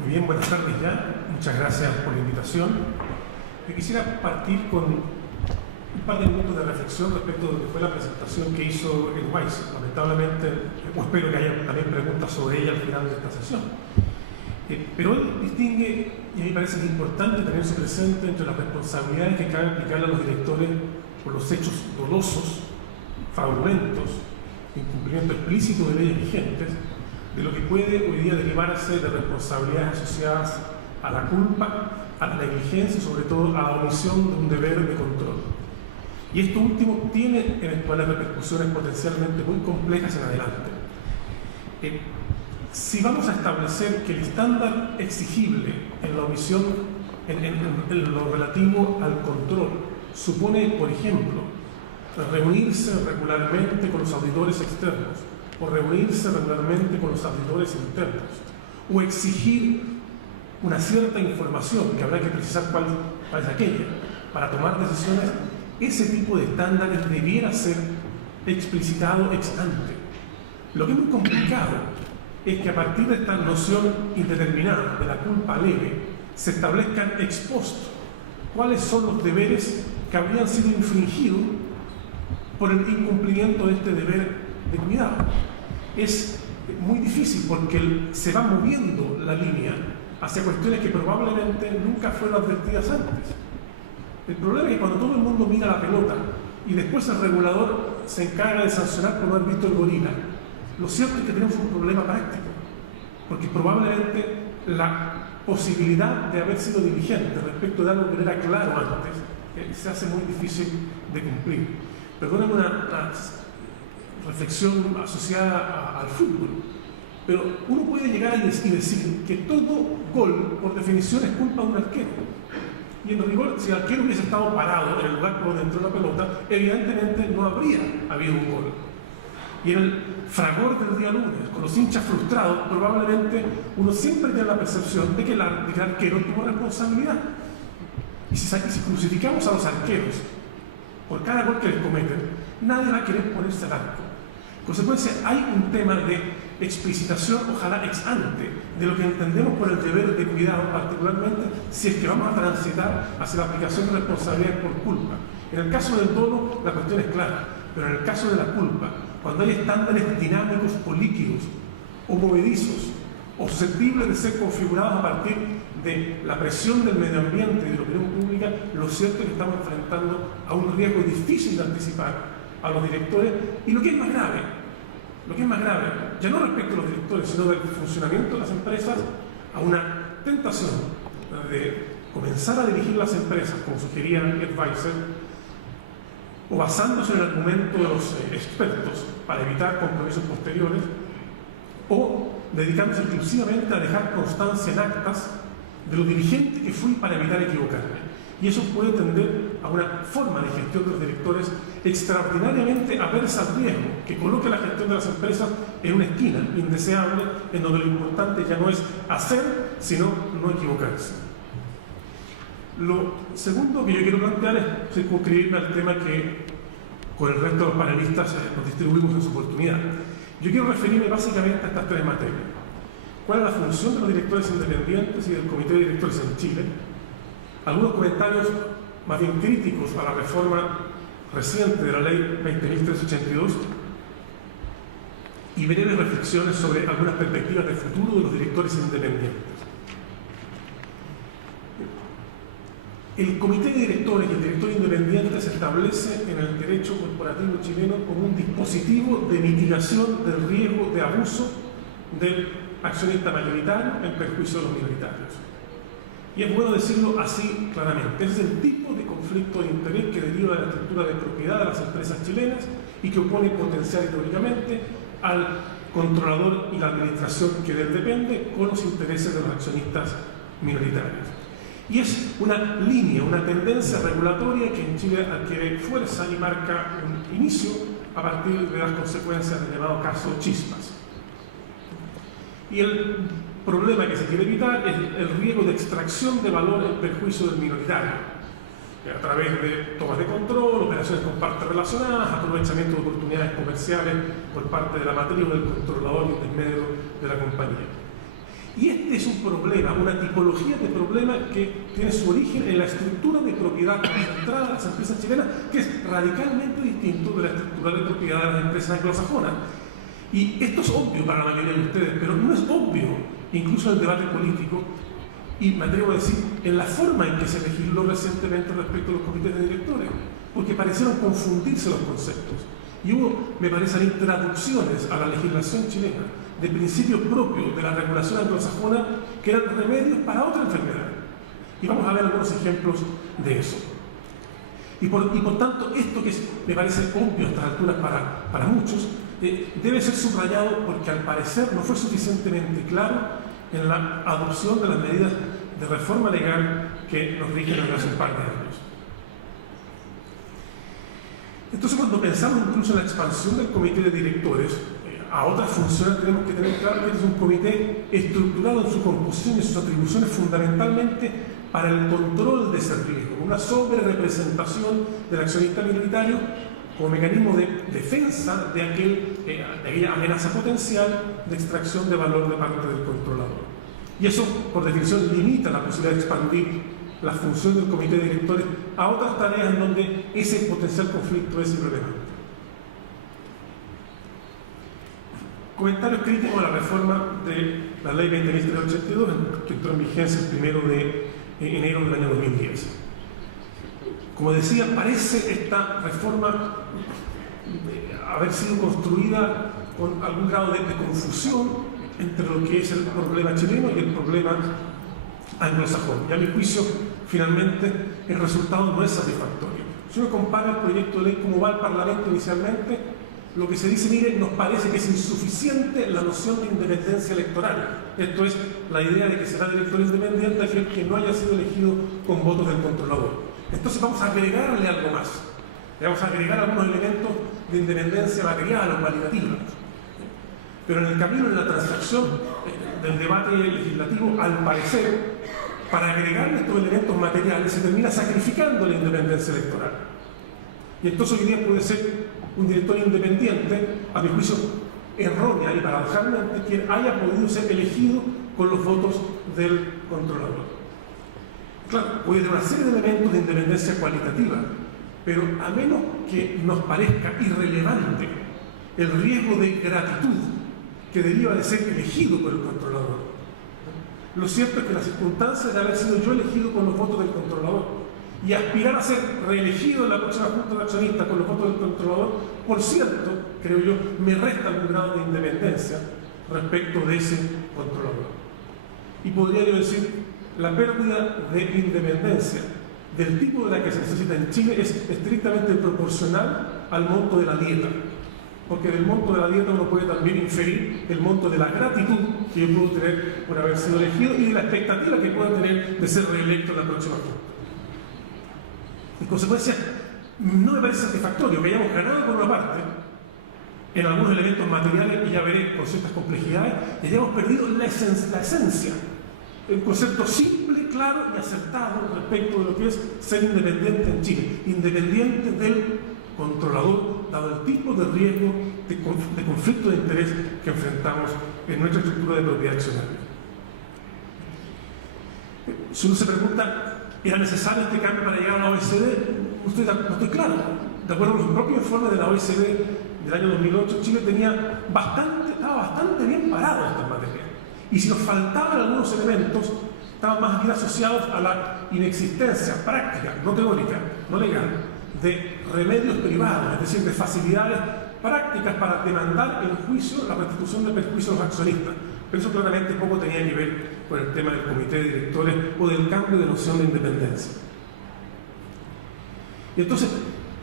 Muy bien, buenas tardes ya. Muchas gracias por la invitación. Yo quisiera partir con un par de minutos de reflexión respecto de lo que fue la presentación que hizo el Weiss. Lamentablemente, espero que haya también preguntas sobre ella al final de esta sesión. Pero él distingue, y a mí me parece que es importante tenerse presente entre las responsabilidades que cabe aplicar a los directores por los hechos dolosos, fraudulentos, incumplimiento explícito de leyes vigentes, de lo que puede hoy día derivarse de responsabilidades asociadas a la culpa, a la negligencia y sobre todo a la omisión de un deber de control. Y esto último tiene eventuales repercusiones potencialmente muy complejas en adelante. Si vamos a establecer que el estándar exigible en la omisión, en lo relativo al control, supone, por ejemplo, reunirse regularmente con los auditores externos, o reunirse regularmente con los auditores internos, o exigir una cierta información, que habrá que precisar cuál es aquella, para tomar decisiones, ese tipo de estándares debiera ser explicitado ex ante. Lo que es muy complicado es que a partir de esta noción indeterminada de la culpa leve, se establezcan ex post cuáles son los deberes que habrían sido infringidos por el incumplimiento de este deber de cuidado. Es muy difícil porque se va moviendo la línea hacia cuestiones que probablemente nunca fueron advertidas antes. El problema es que cuando todo el mundo mira la pelota y después el regulador se encarga de sancionar por no haber visto el gorila, lo cierto es que tenemos un problema práctico, porque probablemente la posibilidad de haber sido diligente respecto de algo que era claro antes se hace muy difícil de cumplir. Perdónenme una reflexión asociada al fútbol, pero uno puede llegar y decir que todo gol, por definición, es culpa de un arquero. Y en rigor, si el arquero hubiese estado parado en el lugar por donde entró la pelota, evidentemente no habría habido un gol. Y en el fragor del día lunes, con los hinchas frustrados, probablemente uno siempre tiene la percepción de que el arquero tuvo responsabilidad. Y si crucificamos a los arqueros por cada gol que les cometen, nadie va a querer ponerse al arco. En consecuencia, hay un tema de explicitación, ojalá ex ante, de lo que entendemos por el deber de cuidado, particularmente si es que vamos a transitar hacia la aplicación de responsabilidades por culpa. En el caso del dolo, la cuestión es clara, pero en el caso de la culpa, cuando hay estándares dinámicos o líquidos, o movedizos, o susceptibles de ser configurados a partir de la presión del medio ambiente y de la opinión pública, lo cierto es que estamos enfrentando a un riesgo difícil de anticipar a los directores, y lo que es más grave, ya no respecto a los directores, sino del funcionamiento de las empresas, a una tentación de comenzar a dirigir las empresas, como sugería Ed Weiser, o basándose en el argumento de los expertos para evitar compromisos posteriores, o dedicándose exclusivamente a dejar constancia en actas de lo diligente que fui para evitar equivocarme. Y eso puede tender a una forma de gestión de los directores extraordinariamente aversa al riesgo, que coloque la gestión de las empresas en una esquina indeseable, en donde lo importante ya no es hacer, sino no equivocarse. Lo segundo que yo quiero plantear es circunscribirme al tema que con el resto de los panelistas nos distribuimos en su oportunidad. Yo quiero referirme básicamente a estas tres materias. ¿Cuál es la función de los directores independientes y del comité de directores en Chile? Algunos comentarios más bien críticos a la reforma reciente de la ley 20.382 y breves reflexiones sobre algunas perspectivas de futuro de los directores independientes. El comité de directores y el director independiente se establece en el derecho corporativo chileno como un dispositivo de mitigación del riesgo de abuso del accionista mayoritario en perjuicio de los minoritarios. Y es bueno decirlo así claramente. Ese es el tipo de conflicto de interés que deriva de la estructura de propiedad de las empresas chilenas y que opone potencial históricamente al controlador y la administración que de él depende con los intereses de los accionistas minoritarios. Y es una línea, una tendencia regulatoria que en Chile adquiere fuerza y marca un inicio a partir de las consecuencias del llamado caso Chispas. Y el problema que se quiere evitar es el riesgo de extracción de valor en perjuicio del minoritario, a través de tomas de control, operaciones con partes relacionadas, aprovechamiento de oportunidades comerciales por parte de la matriz o del controlador intermedio de la compañía. Y este es un problema, una tipología de problema que tiene su origen en la estructura de propiedad concentrada de las empresas chilenas, que es radicalmente distinto de la estructura de propiedad de las empresas anglosajonas. Y esto es obvio para la mayoría de ustedes, pero no es obvio, incluso en el debate político, y me atrevo a decir, en la forma en que se legisló recientemente respecto a los comités de directores, porque parecieron confundirse los conceptos. Y hubo, me parece, traducciones a la legislación chilena de principios propios de la regulación anglosajona que eran remedios para otra enfermedad. Y vamos a ver algunos ejemplos de eso. Y por tanto, esto que me parece obvio a estas alturas para muchos, debe ser subrayado porque al parecer no fue suficientemente claro en la adopción de las medidas de reforma legal que nos rigen desde hace un par de años. Entonces, cuando pensamos incluso en la expansión del comité de directores a otras funciones, tenemos que tener claro que este es un comité estructurado en su composición y sus atribuciones fundamentalmente para el control de ese riesgo, una sobrerepresentación del accionista minoritario como mecanismo de defensa de aquella amenaza potencial de extracción de valor de parte del controlador. Y eso, por definición, limita la posibilidad de expandir la función del comité de directores a otras tareas en donde ese potencial conflicto es irrelevante. Comentarios críticos a la reforma de la Ley 20.382, que entró en vigencia el 1 de enero del año 2010. Como decía, parece esta reforma haber sido construida con algún grado de confusión entre lo que es el problema chileno y el problema anglosajón. Y a mi juicio, finalmente, el resultado no es satisfactorio. Si uno compara el proyecto de ley como va al Parlamento inicialmente, lo que se dice, mire, nos parece que es insuficiente la noción de independencia electoral. Esto es, la idea de que será director independiente aquel que no haya sido elegido con votos del controlador. Entonces vamos a agregarle algo más. Le vamos a agregar algunos elementos de independencia material o cualitativa. Pero en el camino, en la transacción del debate legislativo, al parecer, para agregarle estos elementos materiales se termina sacrificando la independencia electoral. Y entonces hoy día puede ser un director independiente, a mi juicio errónea y paradojalmente, quien haya podido ser elegido con los votos del controlador. Claro, puede tener una serie de elementos de independencia cualitativa, pero a menos que nos parezca irrelevante el riesgo de gratitud que deriva de ser elegido por el controlador. Lo cierto es que las circunstancias de haber sido yo elegido con los votos del controlador y aspirar a ser reelegido en la próxima junta de accionistas con los votos del controlador, por cierto, creo yo, me resta algún grado de independencia respecto de ese controlador. Y podría yo decir, la pérdida de independencia del tipo de la que se necesita en Chile es estrictamente proporcional al monto de la dieta. Porque del monto de la dieta uno puede también inferir el monto de la gratitud que yo puedo tener por haber sido elegido y de la expectativa que pueda tener de ser reelecto en la próxima junta. En consecuencia, no me parece satisfactorio que hayamos ganado por una parte en algunos elementos materiales, y ya veré con ciertas complejidades, y hayamos perdido la esencia, el concepto simple, claro y acertado respecto de lo que es ser independiente en Chile, independiente del controlador, dado el tipo de riesgo de conflicto de interés que enfrentamos en nuestra estructura de propiedad accionaria. Si uno se pregunta, ¿era necesario este cambio para llegar a la OECD? No estoy claro. De acuerdo con los propios informes de la OECD del año 2008, Chile estaba bastante bien parado en esta materia. Y si nos faltaban algunos elementos, estaban más bien asociados a la inexistencia práctica, no teórica, no legal, de remedios privados, es decir, de facilidades prácticas para demandar el juicio, la restitución del perjuicio a los accionistas. Pero eso claramente poco tenía que ver con el tema del comité de directores o del cambio de noción de independencia. Y entonces,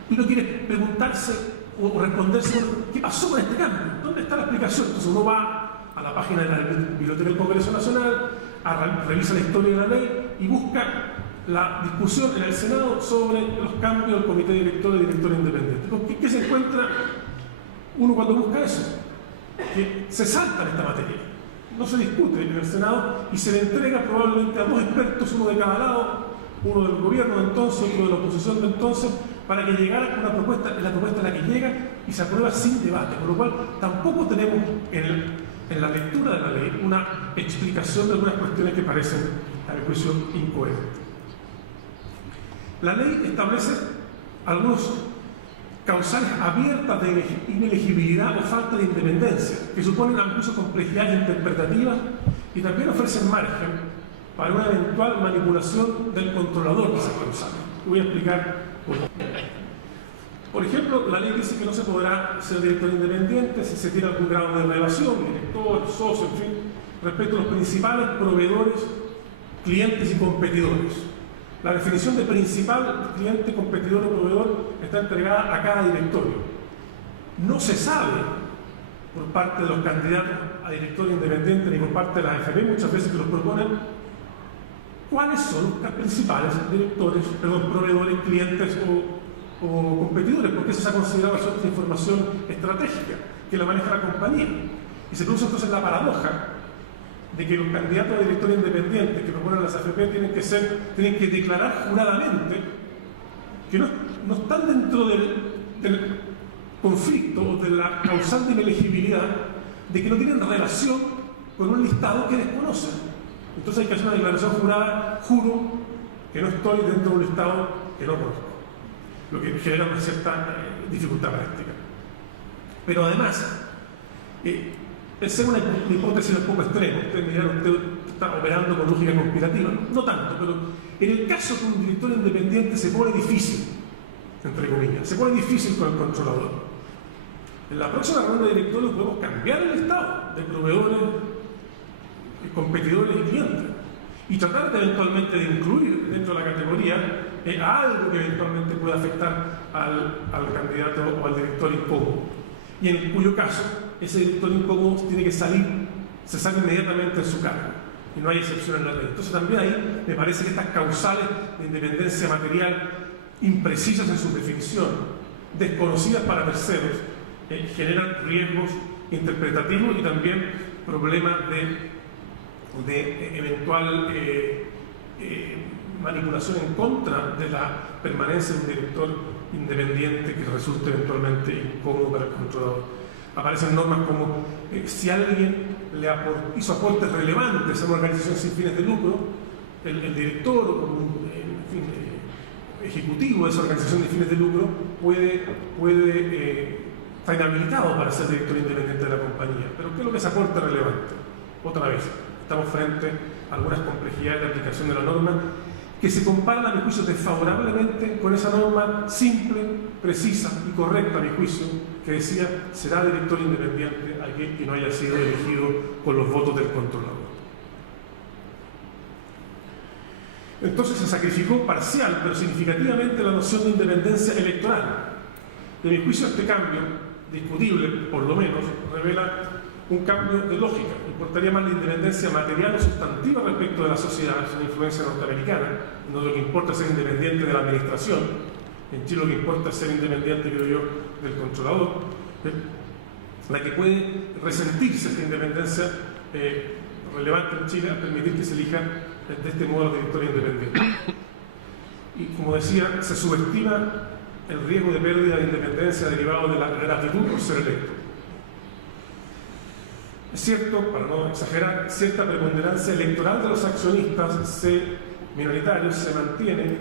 uno quiere preguntarse o responderse, ¿qué pasó con este cambio? ¿Dónde está la explicación? Entonces uno va a la página de la Biblioteca del Congreso Nacional, revisa la historia de la ley y busca la discusión en el Senado sobre los cambios del comité de directores y directores independientes. ¿Qué se encuentra uno cuando busca eso? Que se salta en esta materia. No se discute en el Senado y se le entrega probablemente a dos expertos, uno de cada lado, uno del gobierno de entonces, otro de la oposición de entonces, para que llegara con una propuesta, la propuesta en la que llega y se aprueba sin debate, por lo cual tampoco tenemos en en la lectura de la ley una explicación de algunas cuestiones que parecen, a mi juicio, incoherentes. La ley establece algunos causales abiertas de inelegibilidad o falta de independencia, que suponen incluso complejidades interpretativas y también ofrecen margen para una eventual manipulación del controlador de esas causales. Voy a explicar por qué. Por ejemplo, la ley dice que no se podrá ser director independiente si se tiene algún grado de relación, director, socio, en fin, respecto a los principales proveedores, clientes y competidores. La definición de principal, cliente, competidor o proveedor está entregada a cada directorio. No se sabe por parte de los candidatos a director independiente ni por parte de la AFP, muchas veces que los proponen, cuáles son los principales directores, proveedores, clientes o competidores, porque eso se ha considerado cierta información estratégica que la maneja la compañía. Y se produce entonces la paradoja de que los candidatos a director independiente que proponen las AFP tienen que declarar juradamente que no están dentro del conflicto o de la causal de inelegibilidad, de que no tienen relación con un listado que desconocen. Entonces hay que hacer una declaración jurada, juro que no estoy dentro de un listado que no conozco, lo que genera una cierta dificultad práctica. Pero además, esa es una hipótesis un poco extrema. Ustedes dirán, usted está operando con lógica conspirativa. No tanto, pero en el caso que un director independiente se pone difícil, entre comillas, se pone difícil con el controlador. En la próxima ronda de directorios podemos cambiar el listado de proveedores, competidores y clientes y tratar de eventualmente de incluir dentro de la categoría a algo que eventualmente pueda afectar al candidato o al director incómodo, y en cuyo caso ese director incómodo tiene que salir, se sale inmediatamente de su cargo y no hay excepción en la ley. Entonces también ahí me parece que estas causales de independencia material imprecisas en su definición, desconocidas para terceros, generan riesgos interpretativos y también problemas de eventual manipulación en contra de la permanencia de un director independiente que resulte eventualmente incómodo para el controlador. Aparecen normas como si alguien hizo aportes relevantes a una organización sin fines de lucro, el director o ejecutivo de esa organización de fines de lucro está inhabilitado para ser director independiente de la compañía. Pero ¿qué es lo que es aporte relevante? Otra vez, estamos frente a algunas complejidades de aplicación de la norma que se comparan, a mi juicio, desfavorablemente con esa norma simple, precisa y correcta, a mi juicio, que decía: será director independiente aquel que no haya sido elegido con los votos del controlador. Entonces se sacrificó parcial pero significativamente la noción de independencia electoral. De mi juicio, este cambio, discutible por lo menos, revela un cambio de lógica. Importaría más la independencia material o sustantiva respecto de la sociedad, es una influencia norteamericana, no lo que importa es ser independiente de la administración. En Chile lo que importa es ser independiente, creo yo, del controlador. La que puede resentirse esta independencia relevante en Chile a permitir que se elijan de este modo los directores independientes. Y como decía, se subestima el riesgo de pérdida de independencia derivado de la gratitud por ser electo. Es cierto, para no exagerar, cierta preponderancia electoral de los accionistas minoritarios se mantiene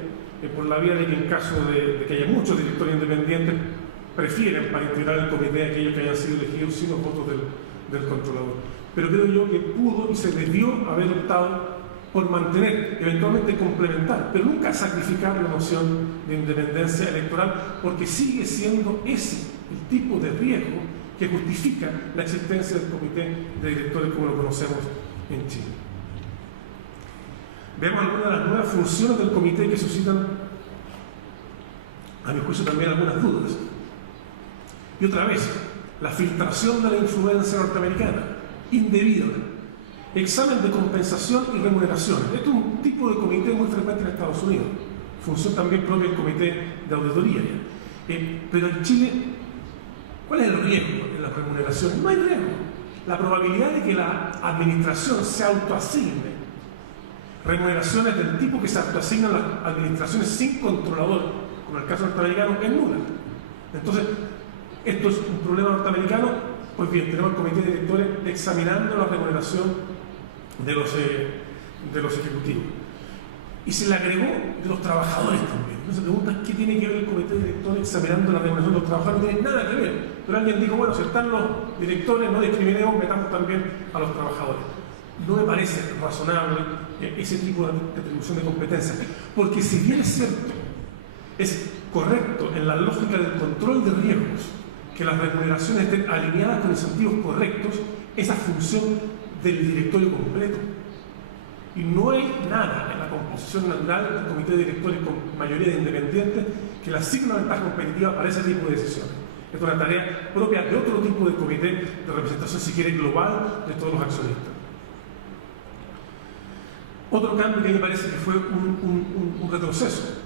por la vía de que en caso de que haya muchos directores independientes prefieren para integrar el comité a aquellos que hayan sido elegidos sin los votos del controlador. Pero creo yo que pudo y se debió haber optado por mantener, eventualmente complementar, pero nunca sacrificar la noción de independencia electoral, porque sigue siendo ese el tipo de riesgo que justifica la existencia del comité de directores como lo conocemos en Chile. Vemos algunas de las nuevas funciones del comité que suscitan, a mi juicio, también algunas dudas. Y otra vez, la filtración de la influencia norteamericana, indebida, examen de compensación y remuneración. Esto es un tipo de comité muy frecuente en Estados Unidos, función también propia del comité de auditoría. Pero en Chile, ¿cuál es el riesgo en la remuneración? No hay riesgo. La probabilidad de que la administración se autoasigne remuneraciones del tipo que se autoasignan las administraciones sin controlador, como en el caso norteamericano, es nula. Entonces, esto es un problema norteamericano Pues bien, tenemos el comité de directores examinando la remuneración de los ejecutivos. Y se le agregó de los trabajadores también. Entonces se pregunta, ¿qué tiene que ver el comité de directores examinando la remuneración de los trabajadores? No tiene nada que ver. Pero alguien dijo, bueno, si están los directores, no discriminemos, metamos también a los trabajadores. No me parece razonable ese tipo de atribución de competencias. Porque si bien es cierto, es correcto en la lógica del control de riesgos que las remuneraciones estén alineadas con incentivos correctos, esa función del directorio completo. Y no hay nada en la composición natural del comité de directores con mayoría de independientes que le asigne una ventaja competitiva para ese tipo de decisiones. Es una tarea propia de otro tipo de comité de representación, si quiere, global de todos los accionistas. Otro cambio que a mí me parece que fue un retroceso.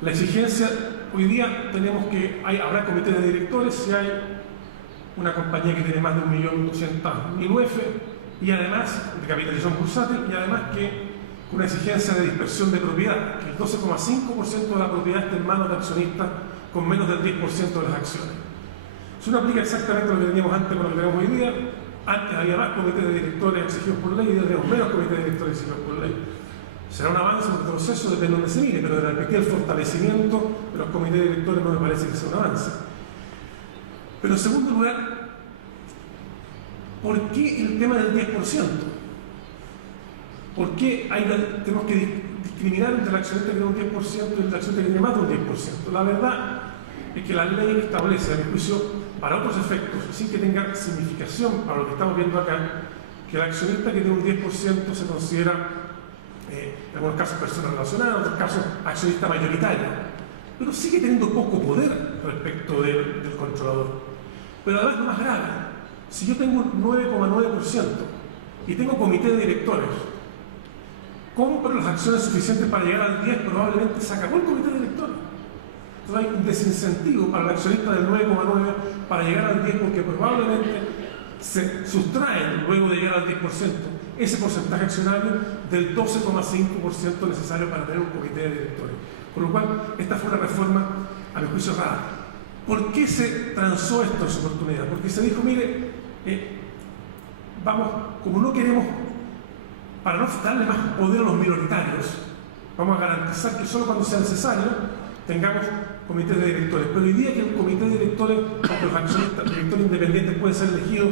La exigencia, hoy día tenemos que, habrá comité de directores si hay una compañía que tiene más de 1.200.000 UF y además de capitalización bursátil, y además que una exigencia de dispersión de propiedad, que el 12,5% de la propiedad esté en manos de accionistas con menos del 10% de las acciones. Eso no aplica exactamente lo que teníamos antes con lo que tenemos hoy día. Antes había más comités de directores exigidos por ley y hoy tenemos menos comités de directores exigidos por ley. Será un avance, un retroceso, depende de donde se mire, pero de la perspectiva del fortalecimiento de los comités de directores no me parece que sea un avance. Pero en segundo lugar, ¿por qué el tema del 10%? ¿Por qué tenemos que discriminar entre el accionista que tiene un 10% y el accionista que tiene más de un 10%? La verdad es que la ley establece, a mi juicio, para otros efectos, sin que tenga significación para lo que estamos viendo acá, que el accionista que tiene un 10% se considera, en algunos casos, persona relacionada, en otros casos, accionista mayoritario, pero sigue teniendo poco poder respecto del controlador. Pero además, lo más grave, si yo tengo un 9,9% y tengo comité de directores, compro las acciones suficientes para llegar al 10%, probablemente se acabó el comité de directores. Entonces hay un desincentivo para el accionista del 9,9% para llegar al 10%, porque probablemente se sustraen, luego de llegar al 10%, ese porcentaje accionario del 12,5% necesario para tener un comité de directores. Con lo cual, esta fue una reforma, a mi juicio, rara. ¿Por qué se transó esto en su oportunidad? Porque se dijo, mire, como no queremos, para no darle más poder a los minoritarios, vamos a garantizar que solo cuando sea necesario tengamos comités de directores. Pero hoy día que el comité de directores, los accionistas, directores independientes pueden ser elegidos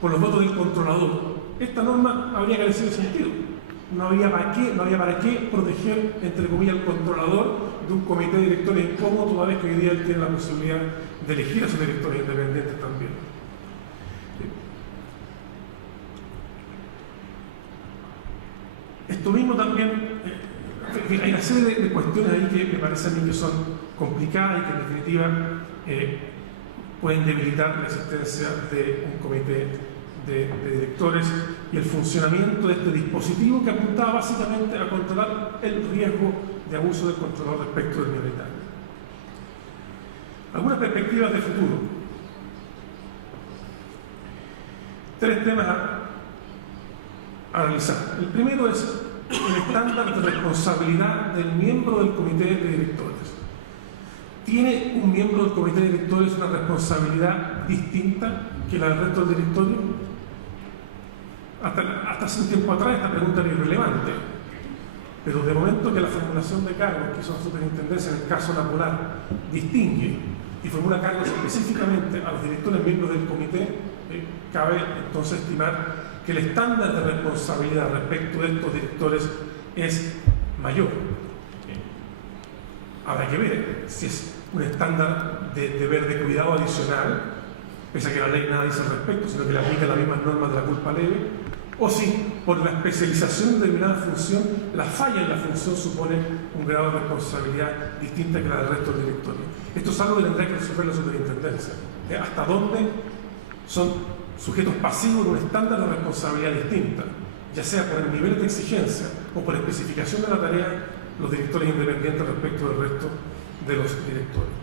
por los votos del controlador. Esta norma habría carecido de sentido. No había para qué proteger, entre comillas, al controlador de un comité de directores incómodo, toda vez que hoy día él tiene la posibilidad de elegir a sus directores independientes también. Esto mismo también, hay una serie de cuestiones ahí que me parece a mí que son complicadas y que en definitiva pueden debilitar la existencia de un comité de directores y el funcionamiento de este dispositivo que apuntaba básicamente a controlar el riesgo de abuso del controlador respecto del minoritario. Algunas perspectivas de futuro. 3 temas a analizar. El primero es el estándar de responsabilidad del miembro del comité de directores. ¿Tiene un miembro del comité de directores una responsabilidad distinta que la del resto del directorio? Hasta hace un tiempo atrás esta pregunta era irrelevante, pero de momento que la formulación de cargos, que son superintendencias en el caso laboral, distingue y formula cargos específicamente a los directores miembros del comité, cabe entonces estimar que el estándar de responsabilidad respecto de estos directores es mayor. Habrá que ver si es un estándar de deber de cuidado adicional, pese a que la ley nada dice al respecto, sino que le aplica las mismas normas de la culpa leve, o si por la especialización de determinada función, la falla en la función supone un grado de responsabilidad distinta que la del resto del directorio. Esto es algo que tendrá que resolver la superintendencia. ¿Hasta dónde son sujetos pasivos de un estándar de responsabilidad distinta, ya sea por el nivel de exigencia o por especificación de la tarea, los directores independientes respecto del resto de los directores?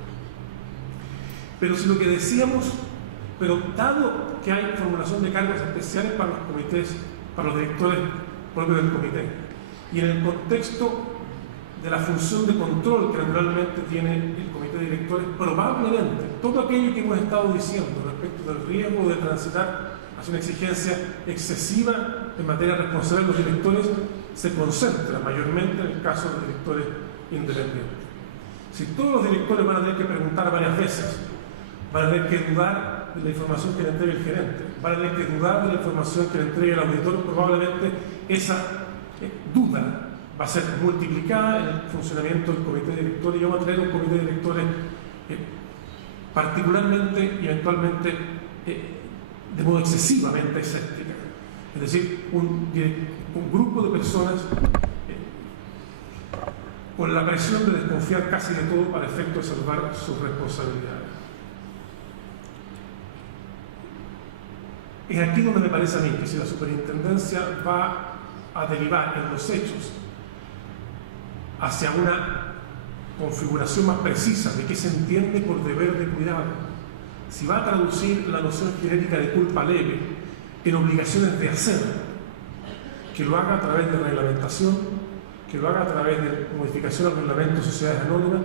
Pero si lo que decíamos, dado que hay formulación de cargos especiales para los comités, para los directores propios del comité, y en el contexto de la función de control que naturalmente tiene el comité de directores, probablemente todo aquello que hemos estado diciendo respecto del riesgo de transitar hacia una exigencia excesiva en materia de responsabilidad de los directores se concentra mayormente en el caso de directores independientes. Si todos los directores van a tener que preguntar varias veces, van a tener que dudar de la información que le entregue el gerente, van a tener que dudar de la información que le entregue el auditor, probablemente esa duda va a ser multiplicada en el funcionamiento del comité de directores y vamos a tener un comité de directores particularmente y eventualmente de modo excesivamente escéptica. Es decir, un grupo de personas con la presión de desconfiar casi de todo para efecto de salvar sus responsabilidades. Es aquí donde me parece a mí que si la superintendencia va a derivar en los hechos hacia una configuración más precisa de qué se entiende por deber de cuidado, si va a traducir la noción genérica de culpa leve en obligaciones de hacer, que lo haga a través de reglamentación, que lo haga a través de modificación al reglamento de sociedades anónimas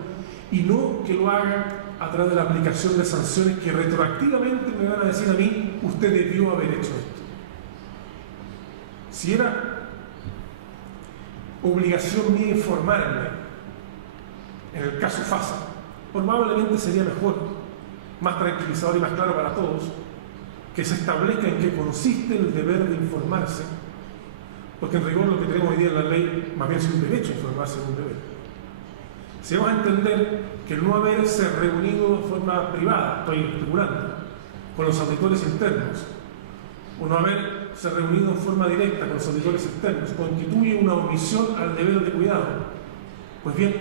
y no que lo haga a través de la aplicación de sanciones que retroactivamente me van a decir a mí, usted debió haber hecho esto. Si era obligación mía informarme, en el caso FASA, probablemente sería mejor, más tranquilizador y más claro para todos, que se establezca en qué consiste el deber de informarse, porque en rigor lo que tenemos hoy día en la ley más bien es un derecho a informarse, es un deber. Si vamos a entender que el no haberse reunido de forma privada, estoy especulando, con los auditores internos, o no haberse reunido en forma directa con los auditores externos, constituye una omisión al deber de cuidado. Pues bien,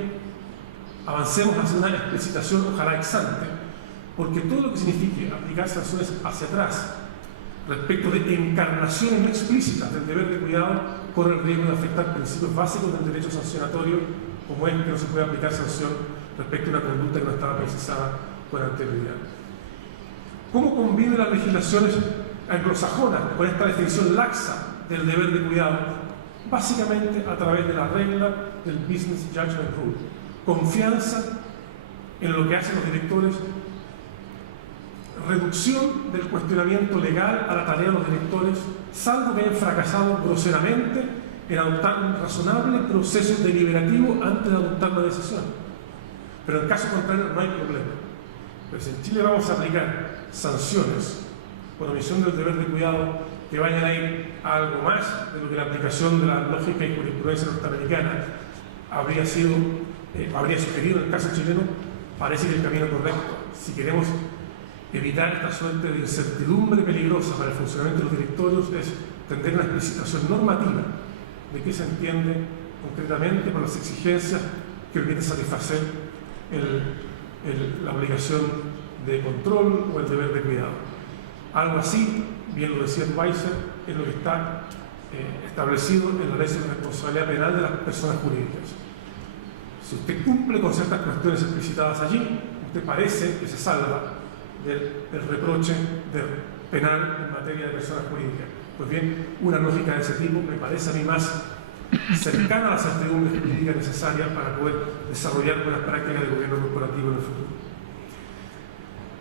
avancemos hacia una explicitación, ojalá ex ante, porque todo lo que signifique aplicar sanciones hacia atrás respecto de encarnaciones no explícitas del deber de cuidado corre el riesgo de afectar principios básicos del derecho sancionatorio, como es que no se puede aplicar sanción respecto a una conducta que no estaba precisada con anterioridad. ¿Cómo conviven las legislaciones anglosajonas con esta definición laxa del deber de cuidado? Básicamente a través de la regla del Business Judgment Rule. Confianza en lo que hacen los directores, reducción del cuestionamiento legal a la tarea de los directores, salvo que hayan fracasado groseramente en adoptar un razonable proceso deliberativo antes de adoptar una decisión. Pero en caso contrario no hay problema. Pero si en Chile vamos a aplicar sanciones por omisión del deber de cuidado que vayan a ir a algo más de lo que la aplicación de la lógica y jurisprudencia norteamericana habría sugerido en el caso chileno, parece que el camino correcto. Si queremos evitar esta suerte de incertidumbre peligrosa para el funcionamiento de los directorios es tener una explicitación normativa de qué se entiende concretamente por las exigencias que permiten satisfacer la obligación de control o el deber de cuidado. Algo así, bien lo decía Weiser, es lo que está establecido en la ley de responsabilidad penal de las personas jurídicas. Si usted cumple con ciertas cuestiones explicitadas allí, usted parece que se salva del reproche penal en materia de personas jurídicas. Pues bien, una lógica de ese tipo me parece a mí más cercana a las certidumbres jurídicas necesarias para poder desarrollar buenas prácticas de gobierno corporativo en el futuro.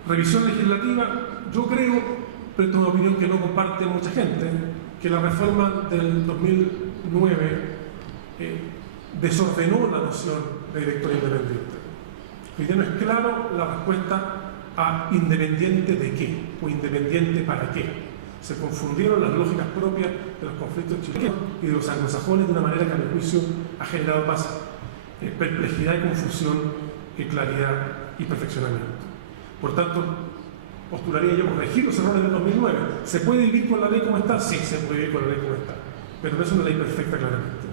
Revisión legislativa, yo creo, pero esto es una opinión que no comparte mucha gente, que la reforma del 2009 desordenó la noción de director independiente. Hoy día no es claro la respuesta a independiente de qué o independiente para qué. Se confundieron las lógicas propias de los conflictos chilenos y de los anglosajones de una manera que a mi juicio ha generado más perplejidad y confusión que claridad y perfeccionamiento. Por tanto, postularía yo corregir los errores del 2009. ¿Se puede vivir con la ley como está? Sí, se puede vivir con la ley como está, pero no es una ley perfecta claramente.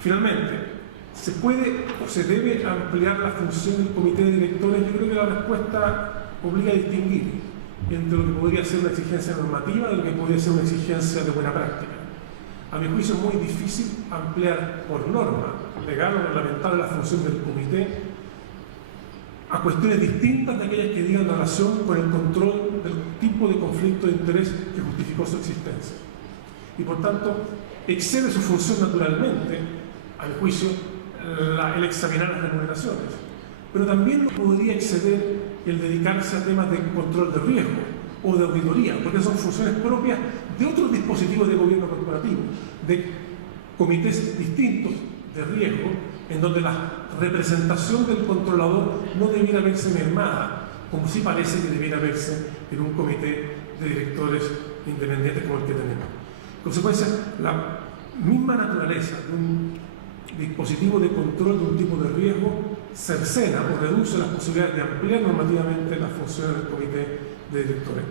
Finalmente, ¿se puede o se debe ampliar la función del comité de directores? Yo creo que la respuesta obliga a distinguir entre lo que podría ser una exigencia normativa y lo que podría ser una exigencia de buena práctica. A mi juicio es muy difícil ampliar por norma legal o reglamentaria la función del comité a cuestiones distintas de aquellas que digan relación con el control del tipo de conflicto de interés que justificó su existencia. Y por tanto, excede su función naturalmente, a mi juicio, el examinar las remuneraciones. Pero también podría exceder el dedicarse a temas de control de riesgo o de auditoría, porque son funciones propias de otros dispositivos de gobierno corporativo, de comités distintos de riesgo, en donde la representación del controlador no debiera verse mermada, como sí parece que debiera verse en un comité de directores independientes como el que tenemos. En consecuencia, la misma naturaleza de un dispositivo de control de un tipo de riesgo cercena o reduce las posibilidades de ampliar normativamente las funciones del comité de directores.